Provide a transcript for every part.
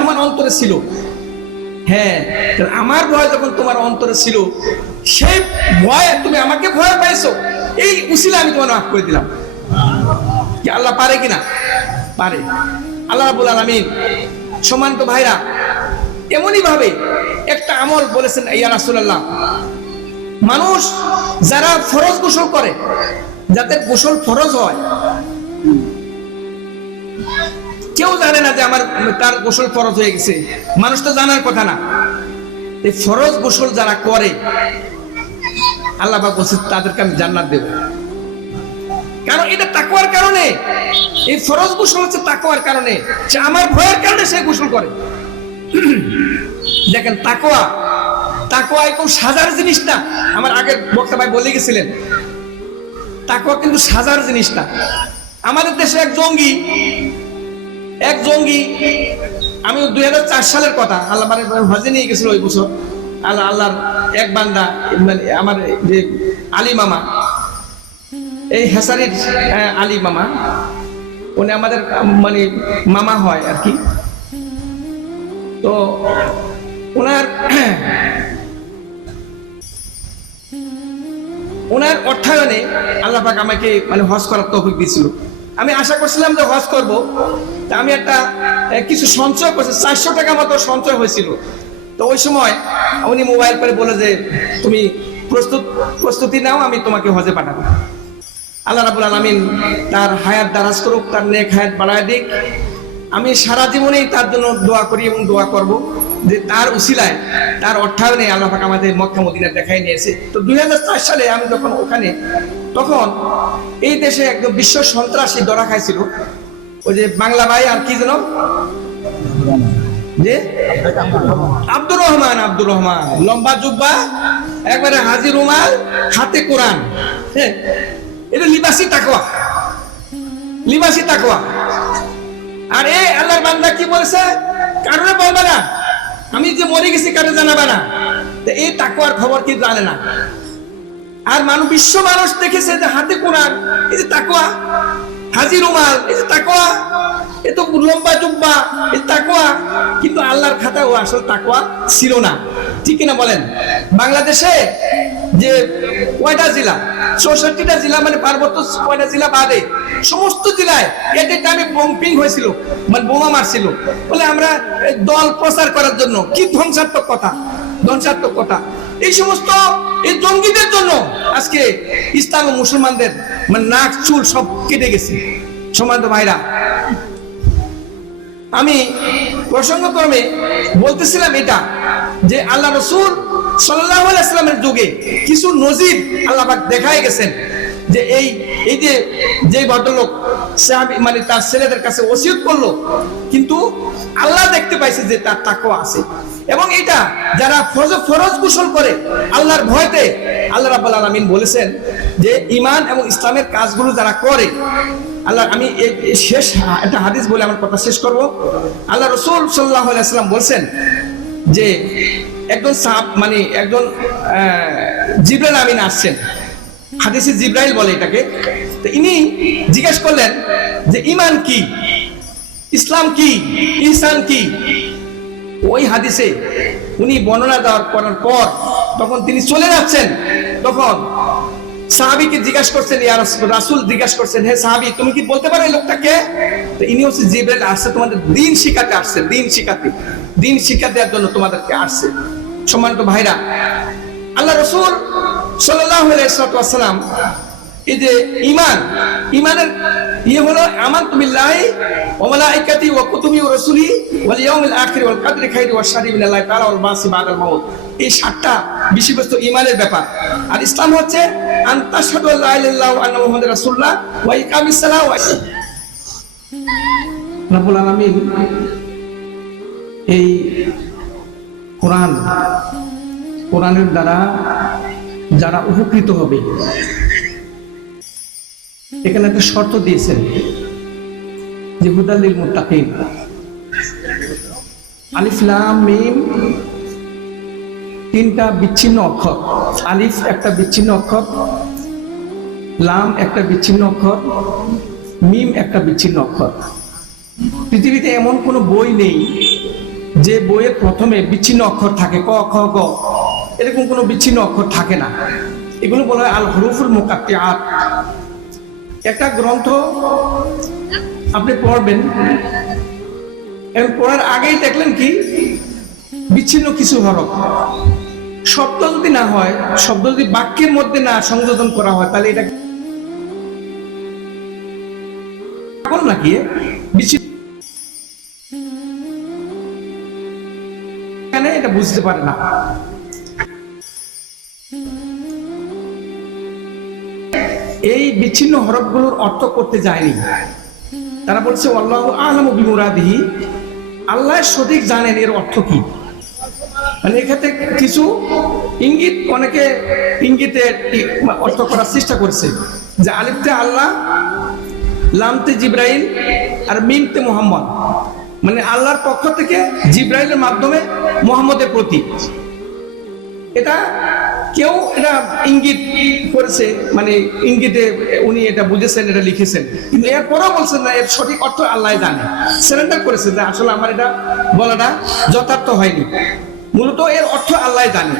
তোমার অন্তরে ছিল। হ্যাঁ, আমার ভয় যখন তোমার অন্তরে ছিল, সেই ভয় তুমি আমাকে ভয় পাইছো, এই উসিলা আমি তোমার মাফ করে দিলাম। কি আল্লাহ পারে কিনা? পারে। আল্লাহ রাব্বুল আলামিন। সম্মানিত ভাইরা, এমনই ভাবে একটা আমল বলেছেন, ইয়া রাসূলুল্লাহ, মানুষ যারা ফরজ গোসল করে, যাদের গোসল ফরজ হয়, কেউ জানে না যে তার গোসল ফরজ হয়ে গেছে, মানুষ তো জানার কথা না। এই ফরজ গোসল যারা করে, আল্লাহ পাক বলছে তাদেরকে আমি জান্নাত দেব। কারণ এটা তাকওয়ার কারণে, এই ফরজ গোসল হচ্ছে তাকওয়ার কারণে, সে আমার ভয়ের কারণে সে গোসল করে। দেখেন, তাকওয়া একদম সাজার জিনিস না। আমার আগের বক্তা ভাই বলে গেছিলেন, তাকওয়া কিন্তু সাজার জিনিস না। আমাদের দেশে এক জঙ্গি, আমি 2004 সালের কথা, আল্লাহ মানে হজে নিয়ে গেছিল ওই বছর। আল্লাহর এক বান্দা, মানে আমার যে আলী মামা, এই হেসারির আলী মামা, উনি আমাদের মানে মামা হয় আর কি। তো ওনার অর্থায়নে আল্লাহ পাক আমাকে মানে হজ করার তৌফিক দিয়েছিল। আমি আশা করছিলাম যে হজ করব, তা আমি একটা কিছু সঞ্চয় করছি, 400 টাকা মতো সঞ্চয় হয়েছিল। তো ওই সময় উনি মোবাইল করে বলে যে তুমি প্রস্তুতি নাও, আমি তোমাকে হজে পাঠাবো। আল্লাহ রাব্বুল আলামিন তার হায়াত দারাজ করুক, তার নেক হায়াত বাড়ায় দিক। আমি সারা জীবনেই তার জন্য দোয়া করি এবং দোয়া করব যে তার উসিলায়, তার অর্থায়নে আল্লাহ পাক আমাদের মক্কা মদিনা দেখাই নিয়েছে। তো 2004 সালে আমি যখন ওখানে, তখন এই দেশে একদম বিশ্ব সন্ত্রাসী ধরা খাইছিল, ওই যে বাংলা ভাই আর কি যেন, যে আব্দুর রহমান, লম্বা জুব্বা, একবারে হাজি রুমাল, হাতে কোরআন। হ্যাঁ, এটা লিবাসি তাকওয়া। আর এই আল্লাহর বান্দা কি বলেছে, কারণে বলবে না, আমি যে মরে গেছি কারণে জানাবে না। এই তাকওয়ার খবর কি জানে না। আর বিশ্ব মানুষ দেখেছে যে হাতে কোরআন, এই যে তাকওয়া, হাজি রুমাল, এই যে তাকওয়া, এ তো লম্বা জুব্বা, এই তাকওয়া। কিন্তু আল্লাহর খাতায় ও আসল তাকওয়া ছিল না। ঠিক না বলেন? বাংলাদেশে যে কয়টা জেলা, 64টা জেলা, মানে পার্বত্য কয়টা জেলা বাদে সমস্ত জেলায় এট এ টাইমে বম্পিং হয়েছিল, মানে বোমা মারছিল। বলে আমরা দল প্রচার করার জন্য। কি ধ্বংসাত্মক কথা! এই সমস্ত এই জঙ্গিদের জন্য আজকে ইসলাম ও মুসলমানদের মানে নাক চুল সব কেটে গেছে। সম্মানিত ভাইরা, আমি প্রসঙ্গক্রমে বলতেছিলাম এটা, যে আল্লাহ রাসূল সাল্লাল্লাহু আলাইহি ওয়াসাল্লামের যুগে কিছু নজির আল্লাহ পাক দেখায় গেছেন, যে এই যে ভদ্রলোক সাহাবী মানে তার ছেলেদের কাছে ওসিয়ত করলো, কিন্তু আল্লাহ দেখতে পাইছে যে তার তাকওয়া আছে। এবং এটা যারা ফরজ গোসল করে আল্লাহর ভয়তে, আল্লাহ রাব্বুল আলামিন বলেছেন যে ঈমান এবং ইসলামের কাজগুলো যারা করে, আল্লাহ, আমি শেষ একটা হাদিস বলে আমার কথা শেষ করব। আল্লাহ রাসূল সাল্লাল্লাহু আলাইহি ওয়াসাল্লাম বলছেন যে একজন জিবরাইল আমিন আসছেন, হাদিসে জিবরাইল বলে এটাকে। তো ইনি জিজ্ঞেস করলেন যে ঈমান কি, ইসলাম কি, ইহসান কি। ওই হাদিসে উনি বর্ণনা করার পর তখন তিনি চলে যাচ্ছেন, তখন সাহাবীকে জিজ্ঞাসা করছেন, ইয়া রাসূল জিজ্ঞাসা করছেন, হে সাহাবী, তুমি কি বলতে পারো এই লোকটাকে? তো ইনি হচ্ছে জিবরাইল আসছে, তোমাদের দ্বীন শিখাতে আসছে, দ্বীন শিক্ষা দেওয়ার জন্য তোমাদেরকে আসছে। সম্মানিত ভাইরা, আল্লাহ রাসূল সাল্লাল্লাহু আলাইহি ওয়াসাল্লাম এই যে ঈমানের হলো আমানতু বিল্লাহি ওয়া মালাইকাতিহি ওয়া কুতুবিহি ওয়া রাসূলিহি ওয়াল ইয়াউমিল আখির ওয়াল কদরি খাইরি ওয়া শাররি মিনাল্লাহি তাআলা ওয়াল বাসি বাদাল মাউত। এই 7টা বিষয়বস্তু ঈমানের ব্যাপার। আর ইসলাম হচ্ছে আনতাশহাদু আল্লা ইলাহা ইল্লাল্লাহু ওয়া আন্না মুহাম্মাদার রাসূলুল্লাহ ওয়া ইকামিস সালাহ ওয়া রাব্বুল আলামিন এই কোরআনের দ্বারা যারা উপকৃত হবে, এখানে একটা শর্ত দিয়েছেন যে হুদাল লিল মুত্তাকিন। আলিফ লাম মিম 3টা বিচ্ছিন্ন অক্ষর। আলিফ একটা বিচ্ছিন্ন অক্ষর, লাম একটা বিচ্ছিন্ন অক্ষর, মিম একটা বিচ্ছিন্ন অক্ষর। পৃথিবীতে এমন কোনো বই নেই যে বইয়ের প্রথমে বিচ্ছিন্ন অক্ষর থাকে, ক খ গ, এরকম কোনো বিচ্ছিন্ন অক্ষর থাকে না। এগুলো বলা হয় আল হুরুফুল মুকাত্তিআত। একটা গ্রন্থ আপনি পড়বেন, এবং পড়ার আগেই দেখলেন কি বিচ্ছিন্ন কিছু হরফ। শব্দ যদি না হয়, শব্দ যদি বাক্যের মধ্যে না সংযোজন করা হয়, তাহলে এটা নাকি বিচ্ছিন্ন, এটা বুঝতে পারে না। এই বিচ্ছিন্ন হরফগুলোর অর্থ করতে যায়নি, তারা বলছে আল্লাহু আ'লামু বিমুরাদিহি, আল্লাহ সঠিক জানেন এর অর্থ কি। মানে এক্ষেত্রে কিছু ইঙ্গিত, অনেকে ইঙ্গিতে অর্থ করার চেষ্টা করছে, যে আলিফতে আল্লাহ, লামতে জিব্রাইল, আর মিমতে মুহাম্মদ, মানে আল্লাহর পক্ষ থেকে জিব্রাইলের মাধ্যমে মুহাম্মদের প্রতি। এটা কেউ এটা ইঙ্গিত করেছে, মানে ইঙ্গিতে উনি এটা বুঝেছেন, এটা লিখেছেন, কিন্তু এরপরও বলছেন না এর সঠিক অর্থ আল্লাহ জানে। সারেন্ডার করেছে যে আসলে আমার এটা বলাটা যথার্থ হয়নি, মূলত এর অর্থ আল্লাহ জানে।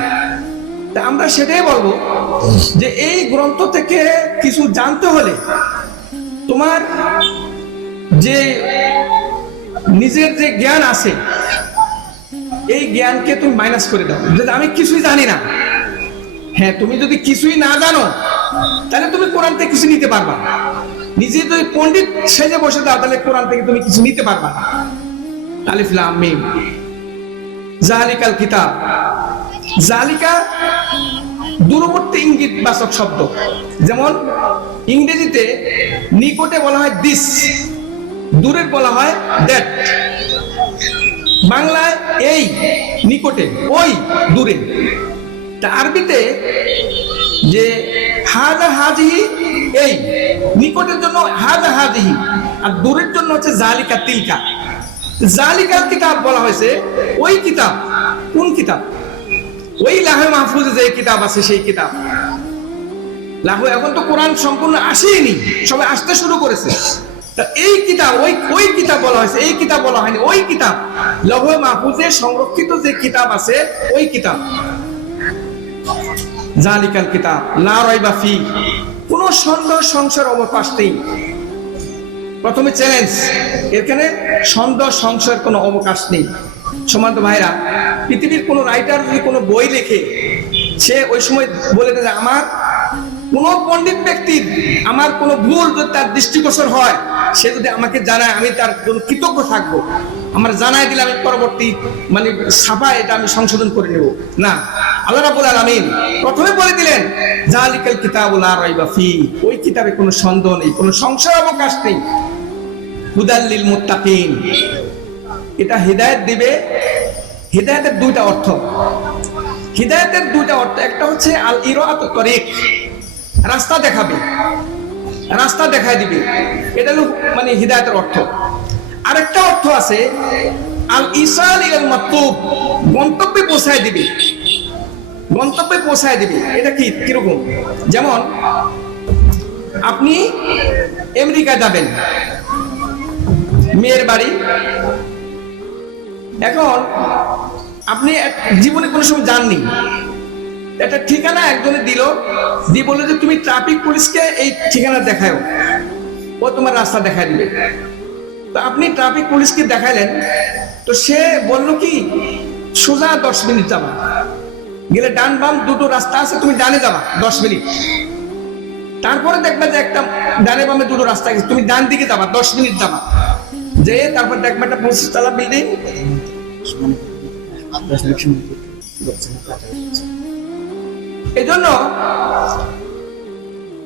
তা আমরা সেটাই বলবো যে এই গ্রন্থ থেকে কিছু জানতে হলে তোমার যে নিজের যে জ্ঞান আছে, এই জ্ঞানকে তুমি মাইনাস করে দাও, যে আমি কিছুই জানি না। হ্যাঁ, তুমি যদি কিছুই না জানো, তাহলে তুমি কোরআন থেকে কিছু নিতে পারবা। নিজে যদি পণ্ডিত সেজে বসে দাও, তাহলে কোরআন থেকে তুমি কিছু নিতে পারবা না। আলিফ লাম মিম যালিকাল কিতাব, জালিকা দূরবর্তী ইঙ্গিত বাচক শব্দ। যেমন ইংরেজিতে নিকটে বলা হয় দিস, দূরে বলা হয় দ্যাট। বাংলায় এই নিকটে, ওই দূরে। তা আরবিতে যে হাজা হাজিহি, এই নিকটের জন্য হাজা হাজিহি, আর দূরের জন্য হচ্ছে জালিকা তিলকা। জালিকার কিতাব বলা হয়েছে ওই কিতাব। কোন কিতাব? ওই লাহে মাহফুজে যে কিতাব আছে সেই কিতাব। লাহু এখন তো কোরআন সম্পূর্ণ আসেনি, সবাই আসতে শুরু করেছে। তা এই কিতাব, ওই কিতাব বলা হয়েছে, এই কিতাব বলা হয়নি। ওই কিতাব লাহে মাহফুজে সংরক্ষিত যে কিতাব আছে, ওই কিতাব। জালিকাল কিতাব লা রাইবা ফি, কোন সন্দেহ সংশয়ের অবকাশ নেই। প্রথমে চ্যালেঞ্জ, এখানে সন্দেহ সংশয়ের কোনো অবকাশ নেই। সম্মানিত ভাইরা, পৃথিবীর কোন রাইটার যদি কোনো বই লেখে, সে ওই সময় বলে দেয় আমার কোন পণ্ডিত ব্যক্তির আমার কোন ভুল যদি তার দৃষ্টিগোচর হয়, সে যদি আমাকে জানায়, আমি তার জন্য কৃতজ্ঞ থাকবো। আমার জানাই দিলে আমি পরবর্তী মানে ছাপা এটা আমি সংশোধন করে নেব না। আল্লাহ রাব্বুল আলামিন প্রথমে বলে দিলেন জালিকাল কিতাবুল লা রাইবা ফি, ওই কিতাবে কোনো সন্দেহ নেই, কোনো সংশয়ের অবকাশ নেই। হুদাল লিল মুত্তাকিন, এটা হেদায়েত দিবে। হেদায়েতের দুইটা অর্থ, হিদায়াতের দুইটা অর্থ। একটা হচ্ছে আল ইরাআতু তরিক, রাস্তা দেখাবে, রাস্তা দেখায় দিবে, এটা হলো মানে হিদায়াতের অর্থ। আরেকটা অর্থ আছে আল ইসাল ইলাল মাতলুব, গন্তব্যে পৌঁছায় দিবে, গন্তব্যে পৌঁছায় দিবে। এটা কি কিরকম? যেমন আপনি আমেরিকা যাবেন, মেয়ের বাড়ি। এখন আপনি জীবনে কোনো সময় যাননি, একটা ঠিকানা একজনে দিল, দিয়ে বললো যে তুমি ট্রাফিক পুলিশকে এই ঠিকানা দেখাও, ও তোমার রাস্তা দেখায় দিবে। তো আপনি ট্রাফিক পুলিশকে দেখাইলেন, তো সে বললো কি সোজা 10 মিনিট যাবা, গেলে ডান বাম দুটো রাস্তা আছে, তুমি ডানে যাবা 10 মিনিট। তারপরে দেখবা যে একটা ডানে বামে দুটো রাস্তা আছে, তুমি ডান দিকে যাবা 10 মিনিট যাবা, যে তারপর দেখবা একটা 25 তলা বিল্ডিং। এই জন্য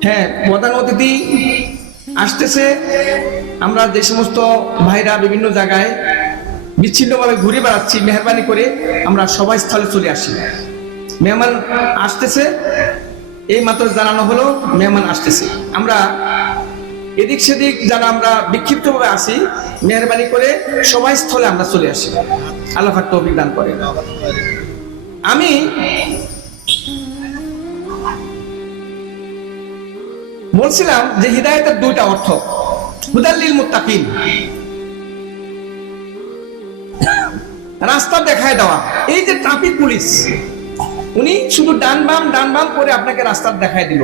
হ্যাঁ, প্রধান অতিথি আসতেছে, আমরা যে সমস্ত ভাইরা বিভিন্ন জায়গায় বিচ্ছিন্নভাবে ঘুরে বেড়াচ্ছি, মেহরবানি করে আমরা সবাই স্থলে চলে আসি। মেহমান আসতেছে, এই মাত্র জানানো হলো মেহমান আসতেছে। আমরা এদিক সেদিক যারা আমরা বিক্ষিপ্তভাবে আসি, মেহরবানি করে সবাই স্থলে আমরা চলে আসি। আল্লাহ পাক তৌফিক দান করেন। আমি বলছিলাম যে হিদায়াতের দুইটা অর্থ, হুদাল লিল মুত্তাকিন। রাস্তা দেখায় দেওয়া। এই যে ট্রাফিক পুলিশ, উনি শুধু ডান বাম করে আপনাকে রাস্তা দেখায় দিল।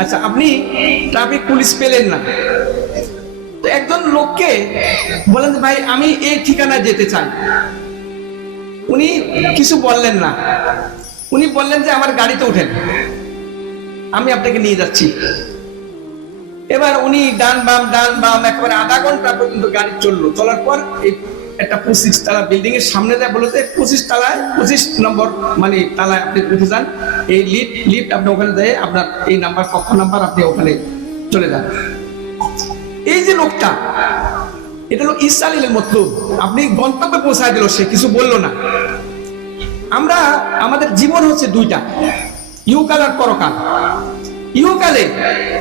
আচ্ছা, আপনি ট্রাফিক পুলিশ পেলেন না, তো একজন লোককে বলেন ভাই আমি এই ঠিকানায় যেতে চাই। উনি কিছু বললেন না, উনি বললেন যে আমার গাড়িতে ওঠেন, আমি আপনাকে নিয়ে যাচ্ছি। এবার উনি ডান বাম একেবারে আধা ঘন্টা পর্যন্ত গাড়ি চললো। চলার পর এই একটা 25 তলা বিল্ডিং এর সামনে যায়, বলতে 25 তলায় 25 নম্বর মানে তালায় আপনি উঠে যান। এই লিফট আপনি ওখানে যায়, আপনার এই নাম্বার কক্ষ নাম্বার, আপনি ওখানে চলে যান। এই যে লোকটা, এটা হলো ইসরাইলের মতলব, আপনি গন্তব্যে পৌঁছায় দিল, সে কিছু বললো না। আমরা আমাদের জীবন হচ্ছে দুইটা, ইহকাল আর পরকাল। ইহকালে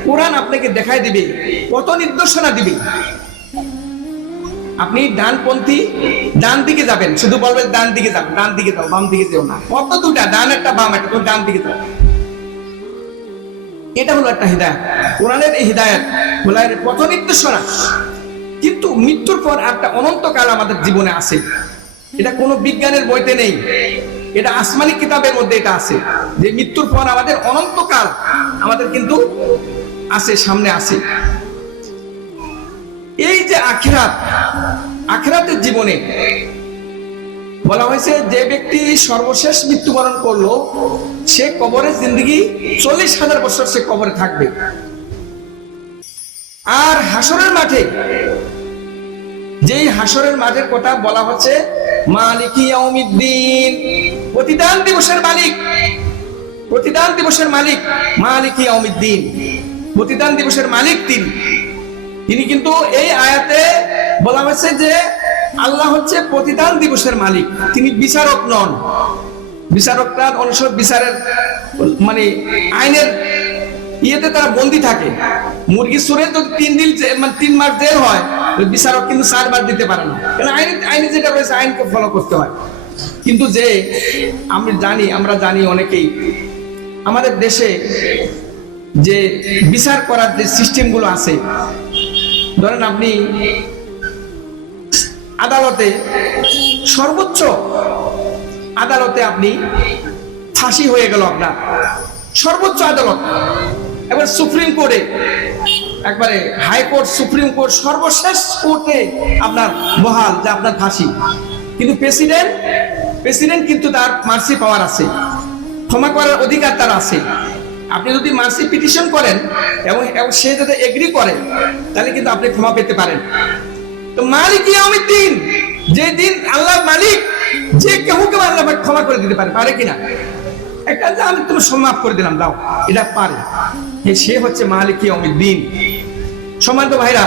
কোরআন আপনাকে দেখায় দিবে, কত নির্দেশনা দিবে। আপনি ডানপন্থী, ডান দিকে যাবেন, শুধু বলবেন ডান দিকে যাবেন, ডান দিকে যাও, বাম দিকে যেও না। কত দুটা, ডান একটা বাম একটা, তুমি ডান দিকে যাও। এটা হলো একটা হিদায়াত, কোরআনের এই হিদায়াত বলা পথ নির্দেশনা। কিন্তু মৃত্যুর পর একটা অনন্তকাল আমাদের জীবনে আছে, এটা কোনো বিজ্ঞানের বইতে নেই, এটা আসমানি কিতাবের মধ্যে এটা আছে যে মৃত্যুর পর আমাদের অনন্তকাল আমাদের কিন্তু আছে, সামনে আছে। এই যে আখিরাত, আখিরাতের জীবনে বলা হয়েছে যে ব্যক্তি সর্বশেষ মৃত্যুবরণ করলো সে কবরে জিন্দেগি 40,000 বছর সে কবরে থাকবে। আর হাসরের মাঠে, যেই হাসরের মাঠের কথা বলা হচ্ছে, মালিকি ইয়াউমিদ্দিন, প্রতিদান দিবসের মালিক, প্রতিদান দিবসের মালিক, মালিকি ইয়াউমিদ্দিন, প্রতিদান দিবসের মালিক তিনি কিন্তু এই আয়াতে বলা হয়েছে যে আল্লাহ হচ্ছে প্রতিদান দিবসের মালিক, তিনি বিচারক নন। বিচারকরা অবশ্য বিচারের মানে আইনের ইয়েতে তারা বন্দী থাকে। মুরগি সুরে তো 3 মাস জেল হয়, বিচারক কিন্তু 4 বার দিতে পারে না, কারণ আইনে যেটা রয়েছে আইনকে ফলো করতে হয়। কিন্তু যে আমরা জানি অনেকেই আমাদের দেশে যে বিচার করার যে সিস্টেমগুলো আছে, ধরেন আপনি আদালতে, সর্বোচ্চ আদালতে আপনি ফাঁসি হয়ে গেল আপনার, সর্বোচ্চ আদালত, এবার সুপ্রিম কোর্টে, একবারে হাইকোর্ট, সুপ্রিম কোর্ট, সর্বশেষ কোর্টে আপনার বহাল যে আপনার ফাঁসি। কিন্তু প্রেসিডেন্ট কিন্তু তার মার্সি পাওয়ার আছে, ক্ষমা করার অধিকার তার আছে। আপনি যদি মার্সি পিটিশন করেন এবং সে যদি এগ্রি করে, তাহলে কিন্তু আপনি ক্ষমা পেতে পারেন। তো মালিক ইয়াউমিদ্দিন, যে দিন আল্লাহ মালিক, যে কাউকে আল্লাহ ক্ষমা করে দিতে পারে কিনা? একটা যে আমি তুমি মাফ করে দিলাম, দাও, এটা পারে, সে হচ্ছে মালিক ইয়াউমিদ্দিন। সম্মানিত ভাইরা,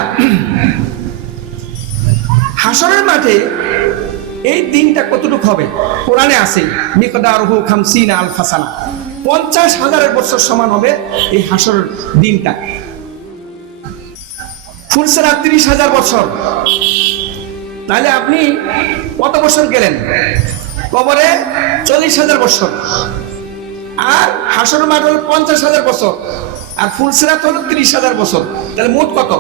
হাসরের মাঠে এই দিনটা কতটুকু হবে কোরআনে আছে, মিকদারুহু 50 আলফা সানা, 50,000 বছর সমান হবে এই হাসরের দিনটা। ফুলসেরা 30,000 বছর, তাহলে আপনি কত বছর গেলেন কবরে? 40,000 বছর। আর হাসরের মাঠ হলো 50,000 বছর, আর ফুলসেরাত হলো 30,000 বছর, তাহলে মোট কত?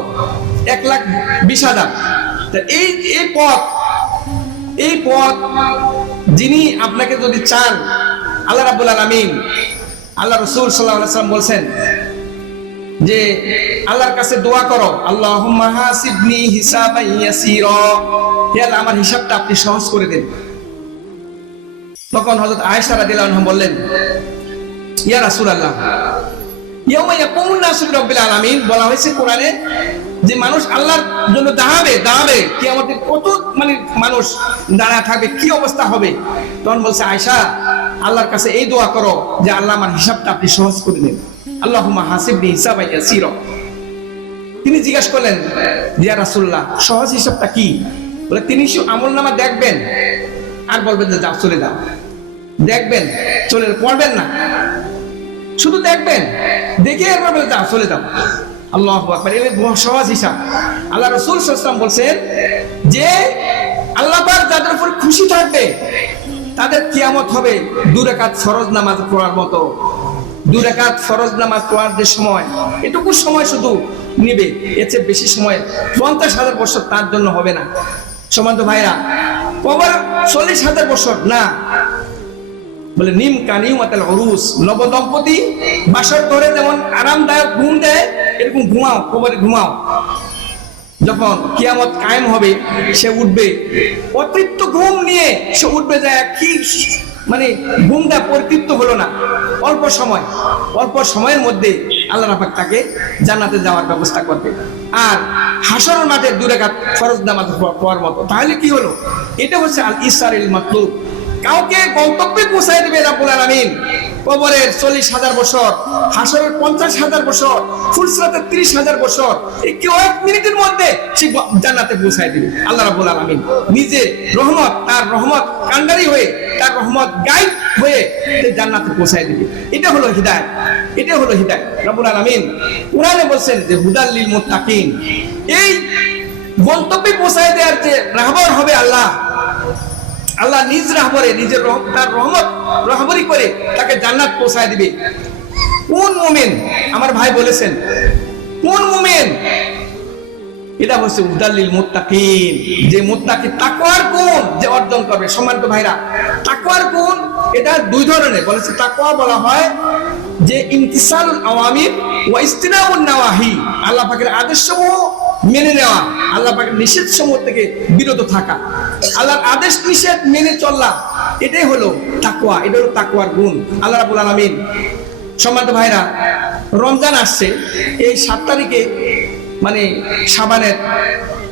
1,20,000। এই পথ যিনি আপনাকে যদি চান, আল্লাহ রাব্বুল আলামিন, আল্লাহ রাসূল সাল্লাল্লাহু আলাইহি ওয়াসাল্লাম বলছেন যে আল্লাহর কাছে দোয়া করো, আল্লাহুম্মা হাসিবনি হিসাবান ইয়াসীরা, হে আল্লাহ আমার হিসাবটা আপনি সহজ করে দেন। তখন হযরত আয়েশা রাদিয়াল্লাহু আনহা বললেন, ইয়া রাসূলুল্লাহ, ইয়াউমা ইয়াকুমুন নাসু লিরাব্বিল আলামিন, বলা হয়েছে কোরআনে যে মানুষ আল্লাহর জন্য দাঁড়াবে কিয়ামতে, কত মানে মানুষ দাঁড়ায় থাকবে, কি অবস্থা হবে। তখন বলছে আয়েশা, আল্লাহর কাছে এই দোয়া করো যে আল্লাহ আমার হিসাবটা আপনি সহজ করে দেন, আল্লাহুম্মা হাসিবনি হিসাবান ইয়াসীরা। তিনি জিজ্ঞাসা করলেন, ইয়া রাসূলুল্লাহ, সহজ হিসাবটা কি? বলে তিনি আমলনামা দেখবেন আর বলবেন যে যাও, চলে যাও। দেখবেন, চলে পড়বেন না, শুধু দেখবেন, দেখে এরপর বলে যাও, চলে যাও। আল্লাহু আকবার, এই সহজ হিসাব। আল্লাহ রাসূল সাল্লাল্লাহু আলাইহি ওয়াসাল্লাম বলছেন যে আল্লাহ পাক যাদের উপর খুশি থাকবে তাদের কিয়ামত হবে 2 রাকাত ফরজ নামাজ পড়ার মতো। 2 রাকাত ফরজ নামাজ পড়ার যে সময়, এটুকু সময় শুধু নেবে, এর চেয়ে বেশি সময় 50,000 বছর তার জন্য হবে না। সম্মানিত ভাইরা, কবর 40,000 বছর না, বলে নিম কানিউ মাতাল উরুস, নবদম্পতি বাসর ঘরে যেমন আরামদায়ক ঘুম দেয় এরকম ঘুমাও, কবরে ঘুমাও। যখন কিয়ামত কায়েম হবে সে উঠবে অতৃপ্ত ঘুম নিয়ে, সে উঠবে যায় কি মানে ঘুমটা পরিতৃপ্ত হলো না, অল্প সময়ের মধ্যে আল্লাহ পাক তাকে জান্নাতে যাওয়ার ব্যবস্থা করবে। আর হাসরের মাঠে 2 রাকাত ফরজ নামাজ পড়ার মতো। তাহলে কি হলো? এটা হচ্ছে আল ইসরাইল মাতলুব। কাউকে গন্তব্যে পৌঁছায় দিবে রাব্বুল আলামিন। কবরের 40,000 বছর, হাসরের 50,000 বছর, ফুলসিরাতের 30,000 বছর, এই কয়েক মিনিটের মধ্যে সে জান্নাতে পৌঁছায় দিবে আল্লাহ রাব্বুল আলামিন নিজে রহমত, তার রহমত কান্ডারি হয়ে, তার রহমত গাইড হয়ে জান্নাতে পৌঁছায় দিবে। এটা হলো হিদায়াত, এটা হলো হিদায়াত। রাব্বুল আলামিন কোরআনে বলছেন যে হুদাল লিল মুত্তাকিন, এই গন্তব্যে পৌঁছায় দেওয়ার যে রাহবর হবে আল্লাহ নিজ রাহবরে, নিজের তার রহমত রাহবরি করে তাকে জান্নাত পৌঁছায় দিবে। কোন মুমিন? আমার ভাই বলেছেন কোন মুমিন? এটা হচ্ছে উদাল্লিল মুত্তাকিন, যে মুত্তাকি তাকওয়ার গুণ যে অর্জন করবে। সম্মানিত ভাইরা, তাকওয়ার গুণ এটা 2 ধরনের। বলেছে তাকওয়া বলা হয় যে ইমতিসালুল আওয়ামির ওয়া ইজতিনাবুন নাওয়াহি, আল্লাহ পাকের আদেশসমূহ মেনে নেওয়া, আল্লাহ পাকের নিষেধ সমূহ থেকে বিরত থাকা, আল্লাহর আদেশ নিষেধ মেনে চলা, এটাই হলো তাকওয়া। এটা হলো তাকওয়ার গুণ। আল্লাহ রাব্বুল আলামিন, সম্মানিত ভাইরা, রমজান আসছে এই 7 তারিখে, মানে শাবানের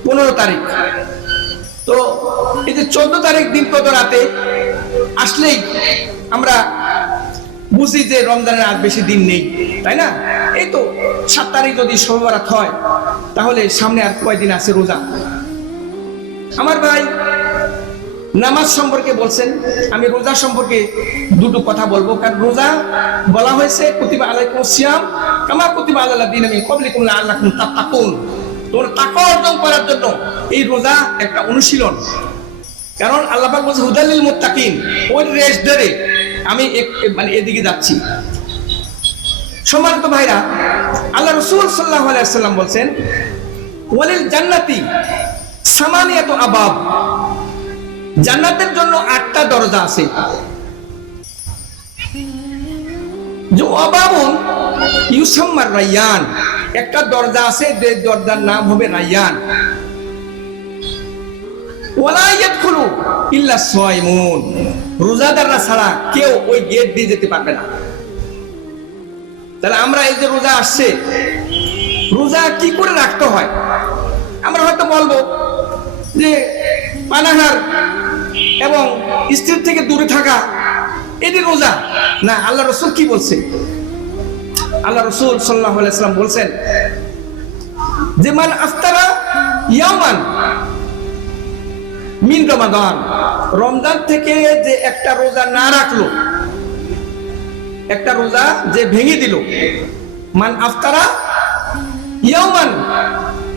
15 তারিখ। তো এই যে 14 তারিখ দিন কত রাতে আসলেই আমরা বুঝি যে রমজানের আর বেশি দিন নেই, তাই না? এই তো 7 তারিখ যদি শবে বরাত হয় তাহলে সামনে আর কয়দিন আছে রোজা। আমার ভাই নামাজ সম্পর্কে বলছেন, আমি রোজা সম্পর্কে 2টো কথা বলবো। কারণ রোজা বলা হয়েছে কুতিবা আলাইকুমুস সিয়াম কামা কুতিবা আলাল লাযিনা মিন ক্বাবলিকুম লাআল্লাকুম তাত্তাকুন, তোমরা তাকওয়া অর্জন করার জন্য এই রোজা একটা অনুশীলন। কারণ আল্লাহ পাক বলেছে হুদাল লিল মুত্তাকিন, ওই রেস্ট ধরে আমি মানে এদিকে যাচ্ছি। সম্মানিত ভাইরা, আল্লাহ রাসূল সাল্লাল্লাহু আলাইহি ওয়াসাল্লাম বলেন ওয়ালিল জান্নাতি সামানিয়াতু আবাব, জান্নাতের জন্য 8টা দরজা আছে। যে আবাবুন ইউসাম্মার রায়্যান, একটা দরজা আছে যে দরজার নাম হবে রায়্যান। ওয়ালা ইয়াদখুলু ইল্লা সাইমুন, রোজাদাররা ছাড়া কেউ ওই গেট দিয়ে যেতে পারবে না। তাহলে আমরা এই যে রোজা আসছে, রোজা কি করে রাখতে হয়? আমরা হয়তো বলবো যে পানাহার এবং স্ত্রীর থেকে দূরে থাকা, এটি রোজা না। আল্লাহ রাসূল কি বলছে? আল্লাহ রাসূল সাল্লাল্লাহু আলাইহি ওয়াসাল্লাম বলছেন যে মান আফতারা ইয়াওমান মিন রমাদান, রমজান থেকে যে একটা রোজা না রাখলো, একটা রোজা যে ভেঙে দিল, মান আফতারা ইয়াওমান,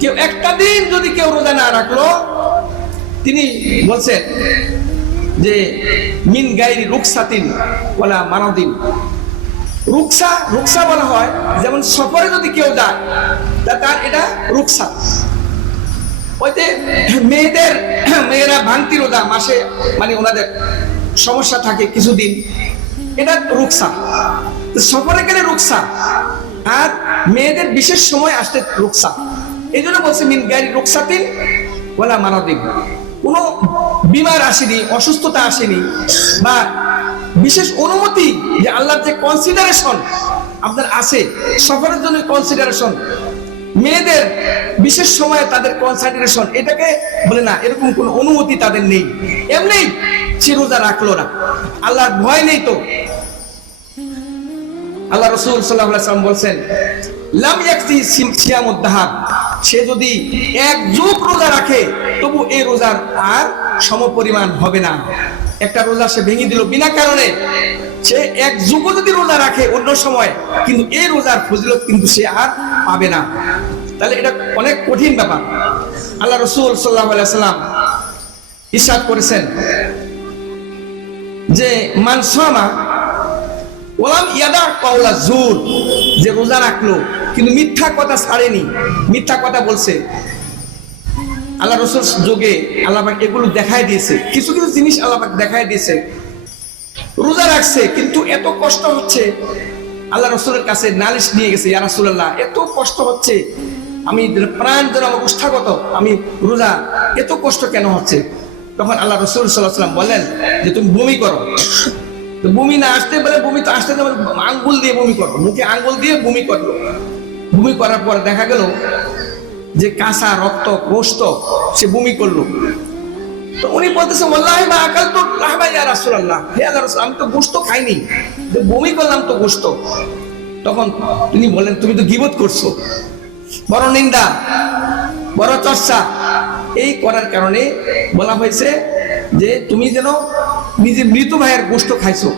কেউ একটা দিন যদি কেউ রোজা না রাখলো, তিনি বলছেন যে মিন গায়রি রুকসাতিন ওয়ালা মারাদিন। রুকসা বলা হয় যেমন সফরে যদি কেউ যায় তার এটা রুকসা। ওই যে মেয়েরা ভাঙতি রোজা মাসে, মানে ওনাদের সমস্যা থাকে কিছুদিন, এটা রুকসা। সফরে গেলে রুকসা, আর মেয়েদের বিশেষ সময় আসতে রুকসা। এই জন্য বলছে মিন গায়রি রুকসাতিন ওয়ালা মারাদিন। কোনো বিমার আসেনি, অসুস্থতা আসেনি, বা বিশেষ অনুমতি, যে আল্লাহর যে কনসিডারেশন আপনার আছে সফরের জন্য, কনসিডারেশন, মেয়েদের বিশেষ সময়ে তাদের কনসিডারেশন, এটাকে বলে না, এরকম কোনো অনুমতি তাদের নেই। এমনি সে রোজা রাখলো না, আল্লাহর ভয় নেই। তো আল্লাহ রাসূল সাল্লাল্লাহু আলাইহি ওয়াসাল্লাম বলছেন লাম ইয়াকফি সিয়ামুদ দাহার, সে যদি 1 যুগ রোজা রাখে তবু এই রোজার আর সমপরিমাণ হবে না। একটা রোজা সে ভেঙে দিল বিনা কারণে, সে 1 যুগ যদি রোজা রাখে অন্য সময়, কিন্তু এই রোজার ফজিলত কিন্তু সে আর পাবে না। তাহলে এটা অনেক কঠিন ব্যাপার। আল্লাহ রাসূল সাল্লাল্লাহু আলাইহি ওয়াসাল্লাম ইরশাদ করেছেন যে মান সামা ওয়ালাম ইয়াদা কাওলা যুর, যে রোজা রাখলো কিন্তু মিথ্যা কথা ছাড়েনি, মিথ্যা কথা বলছে, আল্লাহ রসুল যুগে আল্লাহ পাক এগুলো দেখায় দিয়েছে, কিছু কিছু জিনিস আল্লাহ পাক দেখায় দিয়েছে। রোজা রাখছে কিন্তু এত কষ্ট হচ্ছে, আল্লাহ রসুলের কাছে নালিশ নিয়ে গেছে, ইয়া রাসূলুল্লাহ এত কষ্ট হচ্ছে, আমি প্রাণ যেন আমার উষ্ঠাগত, আমি রোজা, এত কষ্ট কেন হচ্ছে? তখন আল্লাহ রসুল সাল্লাল্লাহু আলাইহি ওয়াসাল্লাম বললেন যে তুমি বমি করো। তো বমি না আসতে বলে, বমি তো আসতে আঙ্গুল দিয়ে বমি করো, মুখে আঙ্গুল দিয়ে বমি করলো। বমি করার পর দেখা গেল যে কাঁচা রক্ত গোশত, সে বমি করলো। তো উনি বলতেছে ওয়াল্লাহি মা আকালতু লাহমা ইয়া রাসূলুল্লাহ, হে আল্লাহর রাসূল আমি তো গোশত খাইনি, বমি করলাম তো গোশত। তখন তিনি বললেন তুমি তো গীবত করছো, বড় নিন্দা, বড় চর্চা। এই করার কারণে বলা হয়েছে যে তুমি যেন নিজে মৃত ভাইয়ের গোশত খাইছো,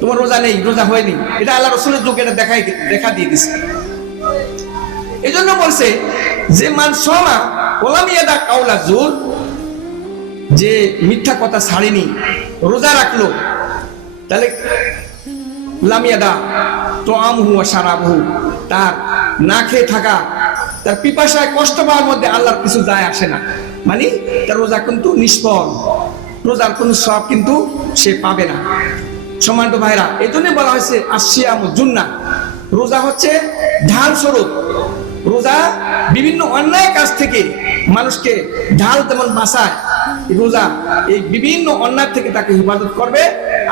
তোমার রোজা নেই, রোজা হয়নি। এটা আল্লাহ রসুলের যুগে এটা দেখা দিয়ে দিছে। এই জন্য বলছে যে মান সমা ওলাম ইয়াদা কাউলা জুর, যে মিথ্যা কথা ছাড়েনি, রোজা রাখলো, তাহলে লামিয়াদা তো আমহু ওয়া শারাবহু, তার না খেয়ে থাকা, তার পিপাসায় কষ্ট পাওয়ার মধ্যে আল্লাহর কিছু যায় আসে না। মানে তার রোজা কিন্তু নিষ্ফল, রোজার কোনো সওয়াব কিন্তু সে পাবে না। সম্মানিত ভাইরা, এই জন্য বলা হয়েছে আসিয়ামু জুন্নাহ, রোজা হচ্ছে ঢাল স্বরূপ। রোজা বিভিন্ন অন্যায় কাজ থেকে মানুষকে ঢাল তেমন বাঁচায়, রোজা এই বিভিন্ন অন্যায় থেকে তাকে হেফাজত করবে,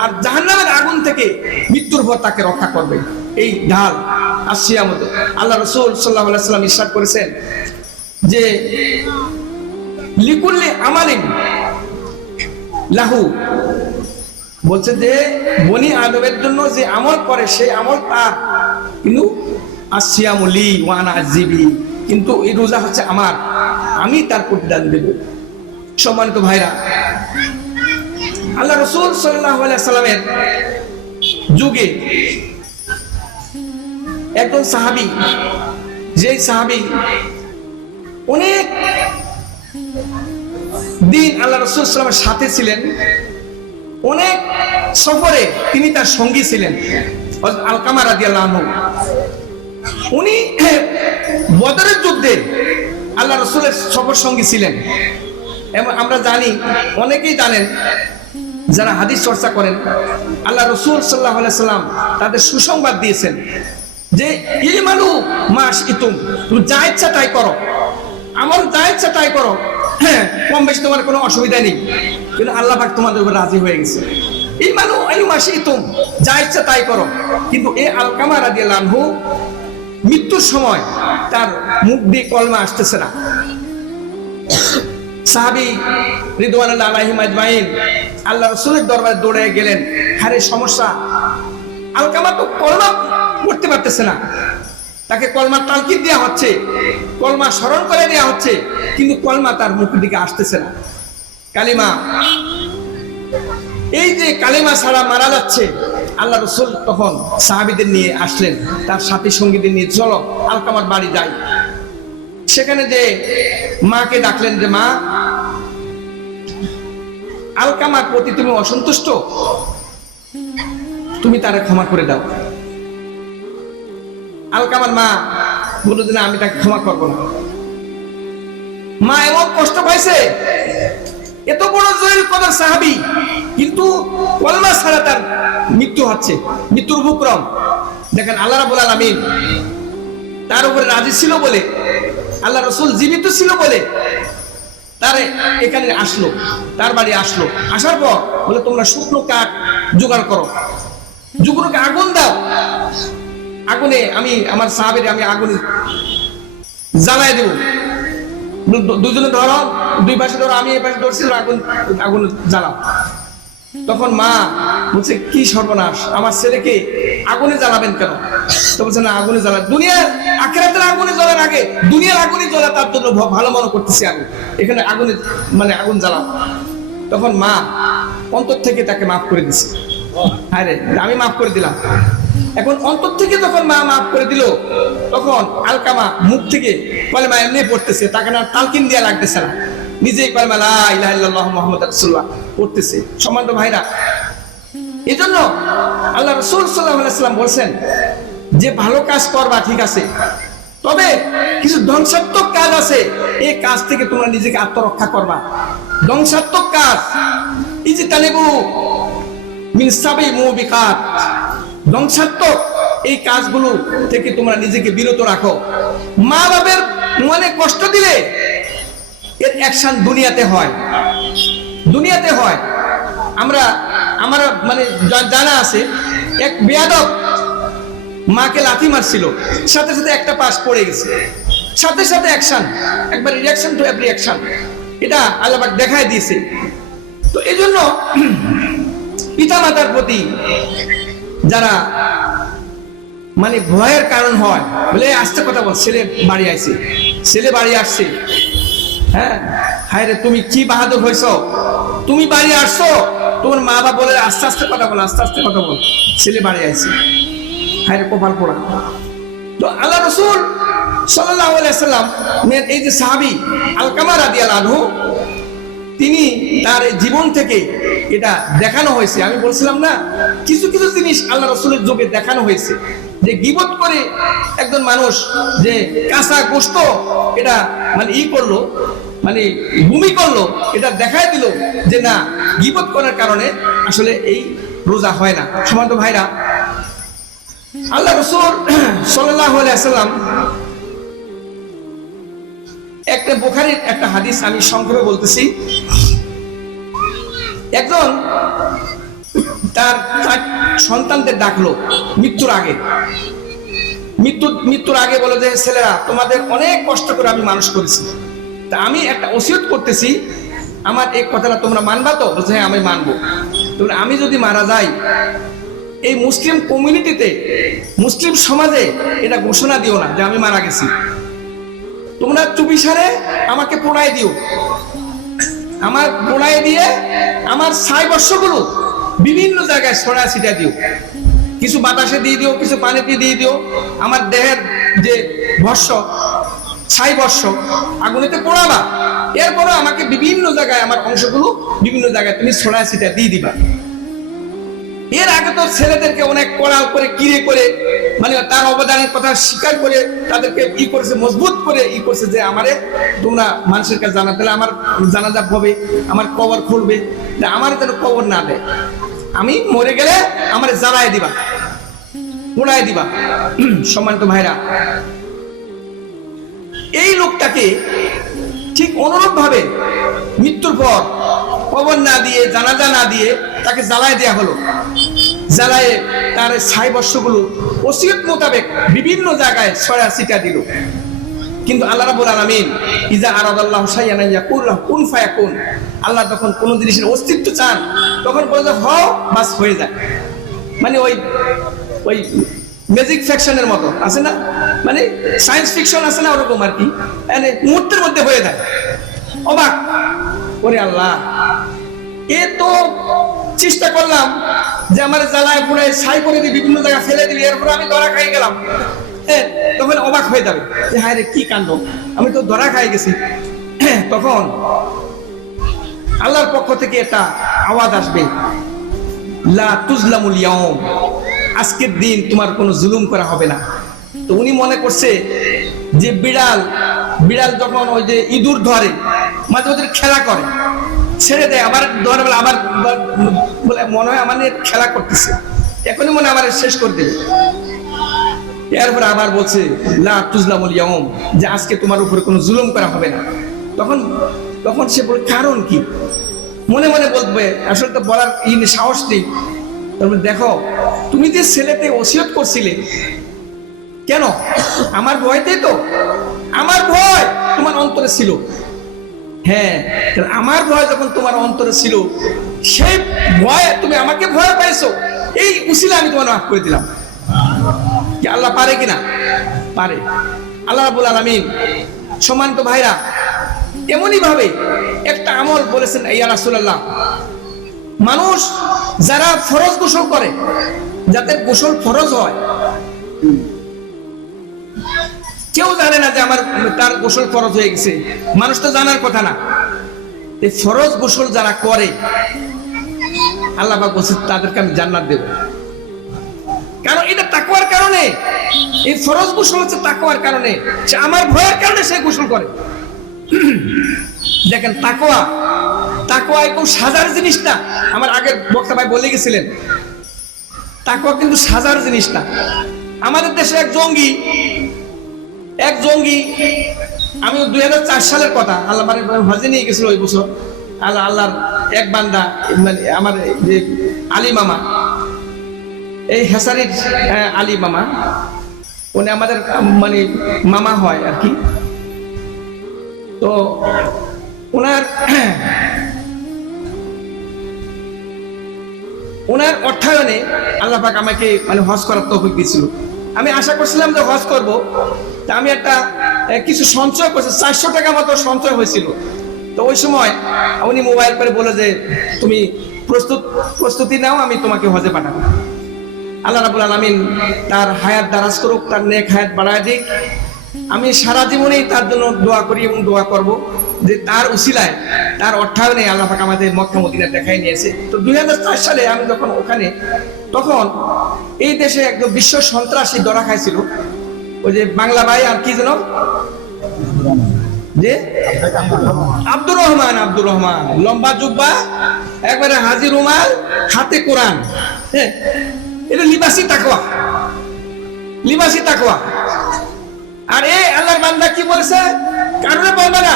আর জাহান্নামের আগুন থেকে মৃত্যুর পর তাকে রক্ষা করবে। এই ঢাল আসিয়ামু। আল্লাহ রাসূল সাল্লাল্লাহু আলাইহি ওয়াসাল্লাম ইরশাদ করেছেন যে লিকুল্লি আমালিন লাহু, বলছে যে বনি আদমের জন্য যে আমল করে সেই আমল তার, কিন্তু আসিয়ামু লি ওয়া আনা আযিবি, কিন্তু এই রোজা হচ্ছে আমার, আমি তার প্রতিদান দেব। সম্মানিত ভাইরা, আল্লাহ রাসূল সাল্লাল্লাহু আলাইহি ওয়াসাল্লামের যুগে একজন সাহাবী, যে সাহাবী অনেক দিন আল্লাহ রাসূল সাল্লাল্লাহু আলাইহি ওয়াসাল্লামের সাথে ছিলেন, অনেক সফরে তিনি তার সঙ্গী ছিলেন, আলকামা রাদিয়াল্লাহু আনহু। উনি বদরের যুদ্ধে আল্লাহ রাসূলের সফর সঙ্গী ছিলেন। এবং আমরা জানি, অনেকেই জানেন যারা হাদিস চর্চা করেন, আল্লাহ রাসূল সাল্লাল্লাহু আলাইহি ওয়াসাল্লাম তাদের সুসংবাদ দিয়েছেন যে ইমানু মা শিতুম, তুমি যা ইচ্ছা তাই করো, আমল যা ইচ্ছা তাই করো, হ্যাঁ কম বেশি তোমার কোনো অসুবিধা নেই, কিন্তু আল্লাহ পাক তোমাদের উপর রাজি হয়ে গেছে। ইমানু মা শিতুম, যা ইচ্ছা তাই করো। কিন্তু এই আলকামা রাদিয়াল্লাহু আনহু মৃত্যুর সময় তার মুখ দিয়ে কলমা আসতেছে না। সাহাবী রিদওয়ানুল্লাহ আলাইহিম আজমাইন আল্লাহ রাসূলের দরবারে দৌড়ে গেলেন, আরে সমস্যা, আলকামা তো কলমা পড়তে পারতেছে না, তাকে কলমার তালকিন দেওয়া হচ্ছে, কলমা স্মরণ করে দেওয়া হচ্ছে, কিন্তু কলমা তার মুখের দিকে আসতেছে না, কালিমা। এই যে কালিমা ছাড়া মারা যাচ্ছে, আল্লাহ রাসূল তখন সাহাবীদের নিয়ে আসলেন, তার সাথী সঙ্গীদের নিয়ে, চলো আলকামার বাড়ি যাই। সেখানে যে মাকে ডাকলেন যে মা, আলকামার প্রতি তুমি অসন্তুষ্ট, তুমি তারে ক্ষমা করে দাও। আলকামার মা বলল যে না, আমি তাকে ক্ষমা করবো না। মা এমন কষ্ট পাইছে, এত বড় জলিল কদর সাহাবী, কিন্তু কলমা ছাড়া তার মৃত্যু হচ্ছে, মৃত্যুর উপক্রম। দেখেন আল্লাহ রাব্বুল আলামিন তার উপরে রাজি ছিল বলে, আল্লাহ রাসূল জীবিত ছিল বলে তারে এখানে আসলো, তার বাড়ি আসলো। আসার পর বলে তোমরা শুকনো কাঠ জোগাড় করো, শুকনোকে আগুন দাও, আগুনে আমি আমার সাহাবীর আমি আগুনে জ্বালায় দেব, দুজনে ধরো, দুই পাশে ধরো, আমি এই পাশে ধরছি, আগুন জ্বালাও। তখন মা বলছে কি সর্বনাশ, আমার ছেলেকে আগুনে জ্বালাবেন কেন? তো বলছে না, আগুনে জ্বালা, দুনিয়ার আখিরাতের আগুনে জ্বলার আগে দুনিয়ার আগুনে জ্বলা তার জন্য ভালো মনে করতেছি আমি, এখানে আগুনে মানে আগুন জ্বালাও। তখন মা অন্তর থেকে তাকে মাফ করে দিছে, হ্যাঁ রে আমি মাফ করে দিলাম। এখন অন্তর থেকে যখন মা মাফ করে দিল, তখন আলকামা মুখ থেকে কলেমা এমনি পড়তেছে, তাকে না তালকিন দেয়া লাগতেছে না, নিজেই কলেমা লা ইলাহা ইল্লাল্লাহ মুহাম্মাদুর রাসূলুল্লাহ পড়তেছে। সম্মানিত ভাইরা, এজন্য আল্লাহ রাসূল সাল্লাল্লাহু আলাইহি ওয়াসাল্লাম বলেছেন যে ভালো কাজ করবা ঠিক আছে, তবে কিছু ধ্বংসাত্মক কাজ আছে, এই কাজ থেকে তোমরা নিজেকে আত্মরক্ষা করবা। ধ্বংসাত্মক কাজ, ইজতানিবু মিন সাবি মুবিকাত, ধ্বংসাত্মক এই কাজগুলো থেকে তোমরা নিজেকে বিরত রাখো। মা বাবার মনে কষ্ট দিলে এর অ্যাকশন দুনিয়াতে হয়, দুনিয়াতে হয়। আমার মানে জানা আছে, এক বেয়াদব মাকে লাথি মারছিল, সাথে সাথে একটা পাশ পড়ে গেছে, সাথে সাথে অ্যাকশন, একবার রিঅ্যাকশন টু এভরি অ্যাকশন, এটা আল্লাহ পাক দেখায় দিয়েছে। তো এই জন্য পিতা মাতার প্রতি যারা মানে ভয়ের কারণ হয়, বলে আস্তে কথা বল, ছেলে বাড়ি আসছে, ছেলে বাড়ি আসছে, হ্যাঁ হায় রে তুমি কি বাহাদুর হয়েছ, তুমি বাড়ি আসছো, তোমার মা বাবা বলে আস্তে আস্তে কথা বল, আস্তে আস্তে কথা বল, ছেলে বাড়ি আসছে, হায় রে কপাল পোড়া। তো আল্লাহ রাসূল সাল্লাল্লাহু আলাইহি সাল্লাম এই যে সাহাবী আলকামা রাদিয়াল্লাহু আনহু, তিনি তার জীবন থেকে এটা দেখানো হয়েছে। আমি বলছিলাম না, কিছু কিছু জিনিস আল্লাহ রাসূলের যুগে দেখানো হয়েছে, যে গীবত করে একজন মানুষ যে কাঁচা গোশত এটা মানে করলো, মানে ভূমি করলো, এটা দেখায় দিল যে না, গীবত করার কারণে আসলে এই রোজা হয় না। সম্মানিত ভাইরা, আল্লাহ রাসূল সাল্লাল্লাহু আলাইহি সাল্লাম একটা বুখারীর একটা হাদিস আমি সংক্ষেপে বলতেছি। একজন তার সন্তানদের ডাকলো মৃত্যুর আগে, মৃত্যুর আগে বলে যে ছেলেরা তোমাদের অনেক কষ্ট করে আমি মানুষ করেছি, তা আমি একটা ওসিয়ত করতেছি, আমার এক কথাটা তোমরা মানবা তো? বলছে হ্যাঁ আমি মানবো। তাহলে আমি যদি মারা যাই, এই মুসলিম কমিউনিটিতে, মুসলিম সমাজে এটা ঘোষণা দিও না যে আমি মারা গেছি, তোমরা চুপিসারে আমাকে পোড়ায় দিও, আমার পোড়ায় দিয়ে আমার ছাই বর্ষগুলো বিভিন্ন জায়গায় ছড়া ছিটা দিও, কিছু বাতাসে দিয়ে দিও, কিছু পানিতে দিয়ে দিও, আমার দেহের যে ভস্য ছাই বর্ষ আগুনেতে পোড়াবা, এরপরও আমাকে বিভিন্ন জায়গায় আমার অংশগুলো বিভিন্ন জায়গায় তুমি ছড়া ছিটা দিয়ে দিবা। এর আগে তো ছেলেদেরকে অনেক কড়াল করে কিরে করে মানে তার অবদানের কথা স্বীকার করে তাদেরকে করেছে, মজবুত করে করছে যে আমারে তোমরা মানুষের কাছে জানা, তাহলে আমার জানাজা হবে, আমার কবর খুলবে, আমার যেন কবর না দেয়, আমি মরে গেলে আমার জ্বালায় দিবা, পোড়ায় দিবা। সম্মানিত ভাইরা, এই লোকটাকে ঠিক অনুরূপ ভাবে মৃত্যুর পর কবর না দিয়ে, জানাজা না দিয়ে তাকে জ্বালায় দেয়া হলো। জ্বালায় তার ছাই বর্ষগুলো ওসিয়ত মোতাবেক বিভিন্ন জায়গায় ছড়া ছিটা দিল। কিন্তু আল্লাহ রাব্বুল আলামিন ইজা আরাদাল্লাহু শাইআন ইয়াকুল লাহু কুন ফায়াকুন, আল্লাহ যখন কোন জিনিসের অস্তিত্ব চান তখন বলে হও, বাস হয়ে যায়। মানে ওই ম্যাজিক ফিকশনের মতো আছে না, মানে সায়েন্স ফিকশন আছে না, ওরকম আর কি, মানে মুহূর্তের মধ্যে হয়ে যায়। অবাক ওরে আল্লাহ, এ তো চেষ্টা করলাম যে আমার জ্বালায় পুরায় ছাই করে দিই, বিভিন্ন জায়গায় ফেলে দিলি, এরপর আমি ধরা খাই গেলাম। তখন অবাক হয়ে যাবে যে হায় রে কি কাণ্ড, আমি তো ধরা খাই গেছি। তখন আল্লাহর পক্ষ থেকে একটা আওয়াজ আসবে, লা তুজলামুল ইয়াউম, আজকের দিন তোমার কোনো জুলুম করা হবে না। তো উনি মনে করছে যে বিড়াল যখন ওই যে ইঁদুর ধরে, মাঝে ওদের খেলা করে, ছেড়ে দেয়, আবার ধরে বলে আবার বলে মনে হয় আমার নিয়ে খেলা করতেছে, এখনই মনে আমার শেষ করে দেবে। এরপরে আবার বলছে লা তুজলামুল ইয়াউম, যে আজকে তোমার উপরে কোনো জুলুম করা হবে না। তখন সে বলে কারণ কি, মনে মনে বলবে, আসলে তো বলার সাহস নেই। তারপরে দেখো, তুমি যে ছেলেতে ওসিয়ত করছিলে, কেন? আমার ভয়তেই তো, আমার ভয় তোমার অন্তরে ছিল। হ্যাঁ, আমার ভয় যখন তোমার অন্তরে ছিল, সেই ভয় তুমি আমাকে ভয় পাইছো, এই উসিলা আমি তোমার মাফ করে দিলাম। কি আল্লাহ পারে কিনা? পারে। আল্লাহ রাব্বুল আলামিন। সম্মানিত ভাইরা, এমনই ভাবে একটা আমল বলেছেন, ইয়া রাসূলুল্লাহ, মানুষ যারা ফরজ গোসল করে, যাদের গোসল ফরজ হয়, কেউ জানে না যে তার গোসল ফরজ হয়ে গেছে, মানুষ তো জানার কথা না। এই ফরজ গোসল যারা করে, আল্লাহ পাক বলছে তাদেরকে আমি জান্নাত দেব। কারণ এটা তাকওয়ার কারণে, এই ফরজ গোসল হচ্ছে তাকওয়ার কারণে, সে আমার ভয়ের কারণে সে গোসল করে। দেখেন তাকওয়া, তাকওয়া একটু সাজার জিনিস না। আমার আগের বক্তা ভাই বলে গেছিলেন তাকওয়া কিন্তু সাজার জিনিস না। আমাদের দেশে এক জঙ্গি আমি 2004 সালের কথা, আল্লাহ মানে হজে নিয়ে গেছিল ওই বছর। আল্লাহর এক বান্দা মানে আমার যে আলী মামা, এই হেসারির আলী মামা, উনি আমাদের মানে মামা হয় আর কি। তো ওনার অর্থায়নে আল্লাহ পাক আমাকে মানে হজ করার তৌফিক দিয়েছিল। আমি আশা করছিলাম যে হজ করব, তা আমি একটা কিছু সঞ্চয় করছি, 400 টাকা মতো সঞ্চয় হয়েছিল। তো ওই সময় উনি মোবাইল করে বলে যে তুমি প্রস্তুতি নাও, আমি তোমাকে হজে পাঠাবো। আল্লাহ রাব্বুল আলামিন তার হায়াত দারাজ করুক, তার নেক হায়াত বাড়ায় দিক। আমি সারা জীবনেই তার জন্য দোয়া করি এবং দোয়া করব যে তার উসিলায়, তার অর্থায়নে আল্লাহ পাক আমাদের মক্কা মদিনা দেখাই নিয়েছে। তো 2004 সালে আমি যখন ওখানে, তখন এই দেশে একদম বিশ্ব সন্ত্রাসী ধরা খাইছিল, ওই যে বাংলা ভাই আর কি যেন যে আব্দুর রহমান, লম্বা জুব্বা, একবারে হাজি রুমাল, হাতে কোরআন। হ্যাঁ, এটা লিবাসি তাকওয়া। আর এই আল্লাহর বান্দা কি বলেছে, কারণে বলবে না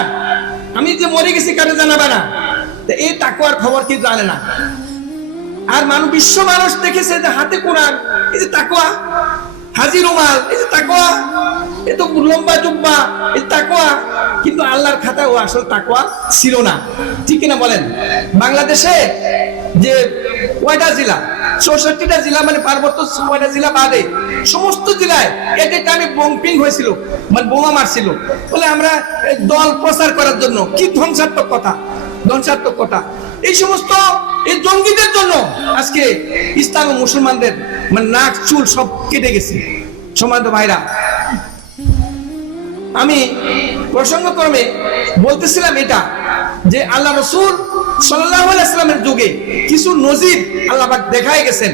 আমি যে মরে গেছি, কারণে জানাবে না। এই তাকওয়ার খবর কি জানে না। আর বিশ্ব মানুষ দেখেছে যে হাতে কোরআন, এই যে তাকওয়া, হাজি রুমাল, এই যে তাকওয়া, এ তো লম্বা জুব্বা, এই তাকওয়া। কিন্তু আল্লাহর খাতায় ও আসল তাকওয়া ছিল না, ঠিক কিনা বলেন? বাংলাদেশে যে কয়টা জেলা, 64টা জেলা, মানে পার্বত্য কয়টা জেলা বাদে সমস্ত জেলায় এটা আমি বম্পিং হয়েছিল, মানে বোমা মারছিল। বলে আমরা দল প্রচার করার জন্য, কি ধ্বংসাত্মক কথা। এই সমস্ত এই জঙ্গিদের জন্য আজকে ইসলাম ও মুসলমানদের মানে নাক চুল সব কেটে গেছে। সম্মানিত ভাইরা, আমি প্রসঙ্গক্রমে বলতেছিলাম এটা যে আল্লাহ রাসূল সাল্লাল্লাহু আলাইহি ওয়াসাল্লামের যুগে কিছু নজির আল্লাহ পাক দেখায় গেছেন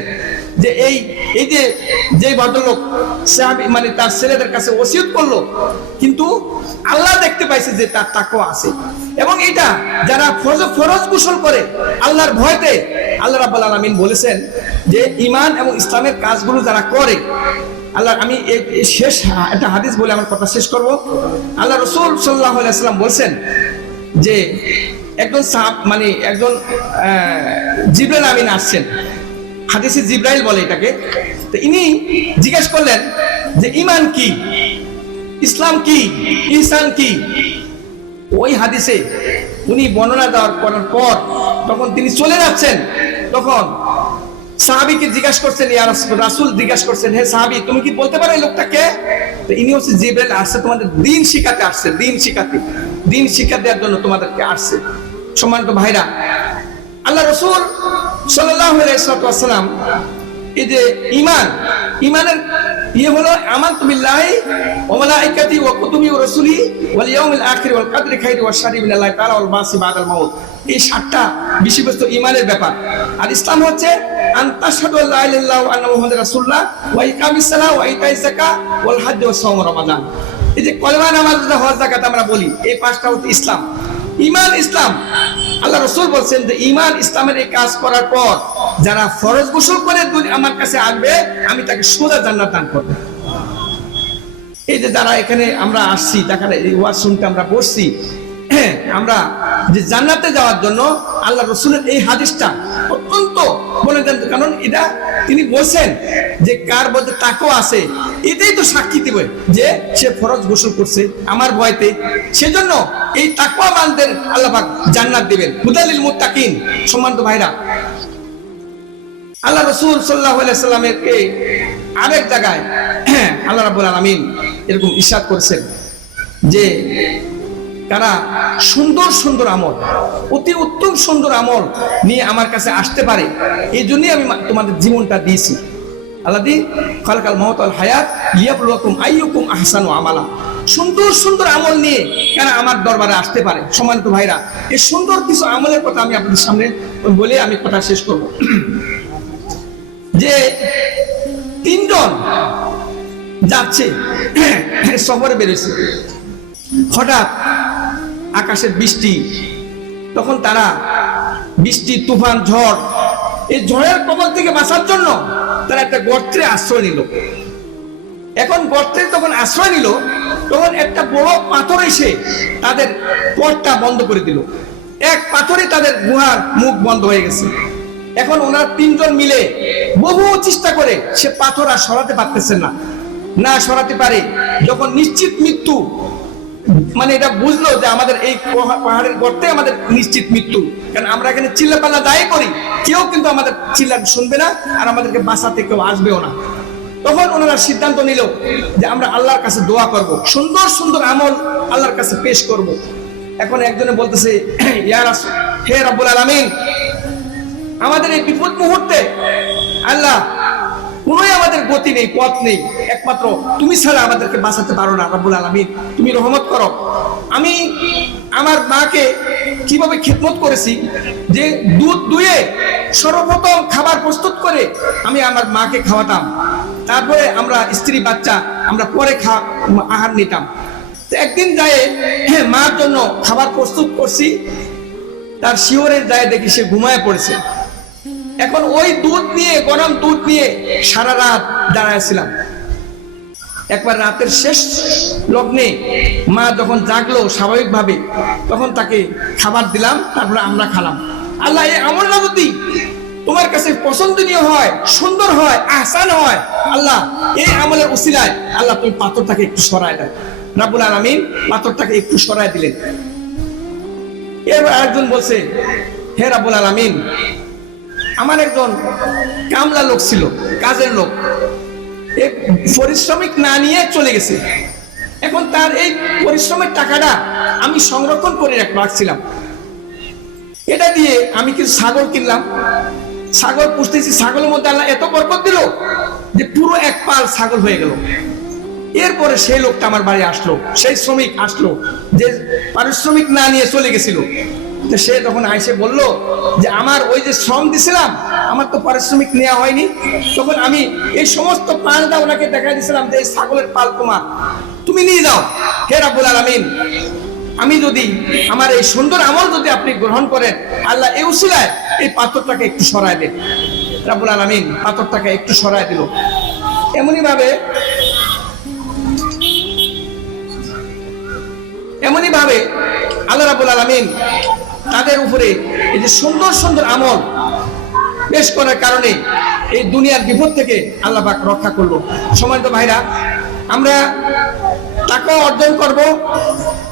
যে এই যে ভদ্রলোক সাহাবী মানে তার ছেলেদের কাছে ওসিয়ত করলো, কিন্তু আল্লাহ দেখতে পাইছে যে তার তাকওয়া আছে। এবং এটা যারা ফরজ গোসল করে আল্লাহর ভয়তে, আল্লাহ রাব্বুল আলামিন বলেছেন যে ঈমান এবং ইসলামের কাজগুলো যারা করে, আল্লাহ, আমি শেষ একটা হাদিস বলে আমার কথা শেষ করব। আল্লাহ রাসূল সাল্লাল্লাহু আলাইহি ওয়াসাল্লাম বলেছেন যে একজন জিবরাইল আমিন আসছেন, হাদিসে জিবরাইল বলে এটাকে। তো ইনি জিজ্ঞেস করলেন যে ঈমান কি, ইসলাম কি, ইহসান কি। ওই হাদিসে উনি বর্ণনা করার পর তখন তিনি চলে যাচ্ছেন, তখন সাহাবীকে জিজ্ঞাসা করছেন, ইয়া রাসূল জিজ্ঞাসা করছেন, হে সাহাবী তুমি কি বলতে পারো এই লোকটা কে? তো ইনি হচ্ছে জিবরাইল, আসছে তোমাদের দ্বীন শিখাতে আসছে, দ্বীন শিক্ষা দেওয়ার জন্য তোমাদেরকে আসছে। সম্মানিত ভাইরা, আল্লাহ রাসূল সাল্লাল্লাহু আলাইহি ওয়াসাল্লাম এই যে ঈমানের হলো আমানতু বিল্লাহি ওয়া মালাইকাতি ওয়া কুতুবি ওয়া রাসূলি ওয়াল ইয়াউমিল আখির ওয়াল কদরি খাইরি ওয়া শাররি মিনাল্লাহি তাআলা ওয়াল বাসি বাদাল মাউত। এই 7টা বিষয়বস্তু ঈমানের ব্যাপার। আর ইসলাম হচ্ছে আনতাশহাদু আল্লা ইলাহা ইল্লাল্লাহু ওয়া আন্না মুহাম্মাদার রাসূলুল্লাহ ওয়া ইকামিস সালাহ ওয়া ইতাইজ যাকাত ওয়াল হজ্জ ওয়া সাওম রমাদান। এই যে কলেমা, নামাজ, হজ, যাকাত আমরা বলি, এই 5টা হচ্ছে ইসলাম, ঈমান, ইসলাম। আল্লাহ রাসূল বলছেন যে ঈমান ইসলামের এই কাজ করার পর যারা ফরজ গোসল করে আমার কাছে আসবে, আমি তাকে সোজা জান্নাত দান করব। এই যে যারা এখানে আমরা আসছি, দেখার এই ওয়াজ শুনতে আমরা বসছি, আমরা যে জান্নাতে যাওয়ার জন্য আল্লাহ রাসূলের এই হাদিসটা অত্যন্ত বলে দেন, কারণ এটা তিনি বলছেন যে কার মধ্যে তাকওয়া আছে এটাই তো সাক্ষী দিবে যে সে ফরজ গোসল করছে আমার ভয়তে। সেজন্য এই তাকওয়াবানদের আল্লাহ পাক জান্নাত দিবেন, হুদালিল মুত্তাকিন। সম্মানিত ভাইরা, আল্লাহ রাসূল সাল্লাল্লাহু আলাইহি ওয়াসাল্লামের আরেক জায়গায় আল্লাহ রাব্বুল আলামিন এরকম ইরশাদ করেছেন যে তারা সুন্দর আমল, অতি উত্তম সুন্দর আমল নিয়ে আমার কাছে আসতে পারে, এই জন্যই আমি তোমাদের জীবনটা দিয়েছি। আল্লাযী খালাকাল মাউত ওয়াল হায়াত লিয়াবলুয়াকুম আইয়ুকুম আহসানু আমালা। সুন্দর আমল নিয়ে কারা আমার দরবারে আসতে পারে। সম্মানিত ভাইরা, এই সুন্দর কিছু আমলের কথা আমি আপনাদের সামনে বলে আমি কথা শেষ করব। যাচ্ছে, সফরে বেরোছে, হঠাৎ আকাশের বৃষ্টি, তখন তারা বৃষ্টি, তুফান, ঝড়, এই ঝড়ের কবল থেকে বাঁচার জন্য তারা একটা গর্তে আশ্রয় নিল। এখন গর্তে তখন আশ্রয় নিল, তখন একটা বড় পাথর এসে তাদের পথটা বন্ধ করে দিল। এক পাথরে তাদের গুহার মুখ বন্ধ হয়ে গেছে। এখন ওনারা তিনজন মিলে বহু চেষ্টা করে সে পাথর আর সরাতে পারতেছেন না, না সরাতে পারে। যখন নিশ্চিত মৃত্যু, মানে এটা বুঝলো যে আমাদের এই পাহাড়ের গর্তে আমাদের নিশ্চিত মৃত্যু, কারণ আমরা এখানে চিল্লাপাল্লা দায়ী করি, কেউ কিন্তু আমাদের চিল্লা শুনবে না আর আমাদেরকে বাঁচাতে কেউ আসবেও না। তখন ওনারা সিদ্ধান্ত নিল যে আমরা আল্লাহর কাছে দোয়া করব, সুন্দর সুন্দর আমল আল্লাহর কাছে পেশ করব। এখন একজনে বলতেছে, ইয়া রাসূল, হে রব্বুল আলামিন, আমাদের এই বিপদ মুহূর্তে আল্লাহ কোনোই আমাদের গতি নেই, পথ নেই, একমাত্র তুমি ছাড়া আমাদেরকে বাঁচাতে পারো না। রব্বুল আলামিন, তুমি রহমত করো। আমি আমার মাকে কিভাবে খিদমত করেছি, যে দুধ দুয়ে সর্বপ্রথম খাবার প্রস্তুত করে আমি আমার মাকে খাওয়াতাম, তারপরে আমরা স্ত্রী বাচ্চা আমরা পরে আহার নিতাম। তো একদিন যায় মার জন্য খাবার প্রস্তুত করছি, তার শিওরের যায় দেখি সে ঘুমায় পড়েছে। এখন ওই দুধ নিয়ে, গরম দুধ নিয়ে সারা রাত দাঁড়াইছিলাম। একবার রাতের শেষ লগ্নে মা যখন জাগলো স্বাভাবিকভাবে, তখন তাকে খাবার দিলাম, তারপরে আমরা খেলাম। আল্লাহ, এই আমলটা যদি তোমার কাছে পছন্দনীয় হয়, সুন্দর হয়, আহসান হয়, আল্লাহ এই আমলের উসিলায় আল্লাহ তুমি পাথরটাকে একটু সরায় দাও। রব্বুল আলামিন পাথরটাকে একটু সরায় দিলেন। এরপর আরেকজন বলছে, হে রব্বুল আলামিন, আমার একজন কামলা লোক ছিল, কাজের লোক, এই পরিশ্রমিক না নিয়ে চলে গেছে। এখন তার এই পরিশ্রমের টাকাটা আমি সংরক্ষণ করে রাখছিলাম, এটা দিয়ে আমি কিছু ছাগল কিনলাম, ছাগল পুষতেছি, ছাগলের মধ্যে আল্লাহ এত বরকত দিল যে পুরো এক পাল ছাগল হয়ে গেল। এরপরে সেই লোকটা আমার বাড়ি আসলো, সেই শ্রমিক আসলো যে পারিশ্রমিক না নিয়ে চলে গেছিল। সে তখন আইসে বলল যে আমার ওই যে শ্রম দিছিলাম, আমার তো পারিশ্রমিক নেওয়া হয়নি। তখন আমি এই সমস্ত পালটা ওনাকে দেখা দিয়েছিলাম যে এই ছাগলের পাল তোমার, তুমি নিয়ে যাও। হে রব্বুল আলামিন, আমি যদি আমার এই সুন্দর আমল যদি আপনি গ্রহণ করেন, আল্লাহ এই উসিলায় এই পাথরটাকে একটু সরায় দেন। রব্বুল আলামিন পাথরটাকে একটু সরায় দিল। এমনই ভাবে আল্লাহ রাব্বুল আলামিন তাদের উপরে এই যে সুন্দর সুন্দর আমল পেশ করার কারণে এই দুনিয়ার বিপদ থেকে আল্লাহ পাক রক্ষা করলো। সম্মানিত ভাইরা, আমরা তাকওয়া অর্জন করব,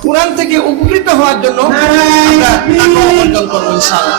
কোরআন থেকে উপকৃত হওয়ার জন্য আমরা তাকওয়া অর্জন করব ইনশাআল্লাহ।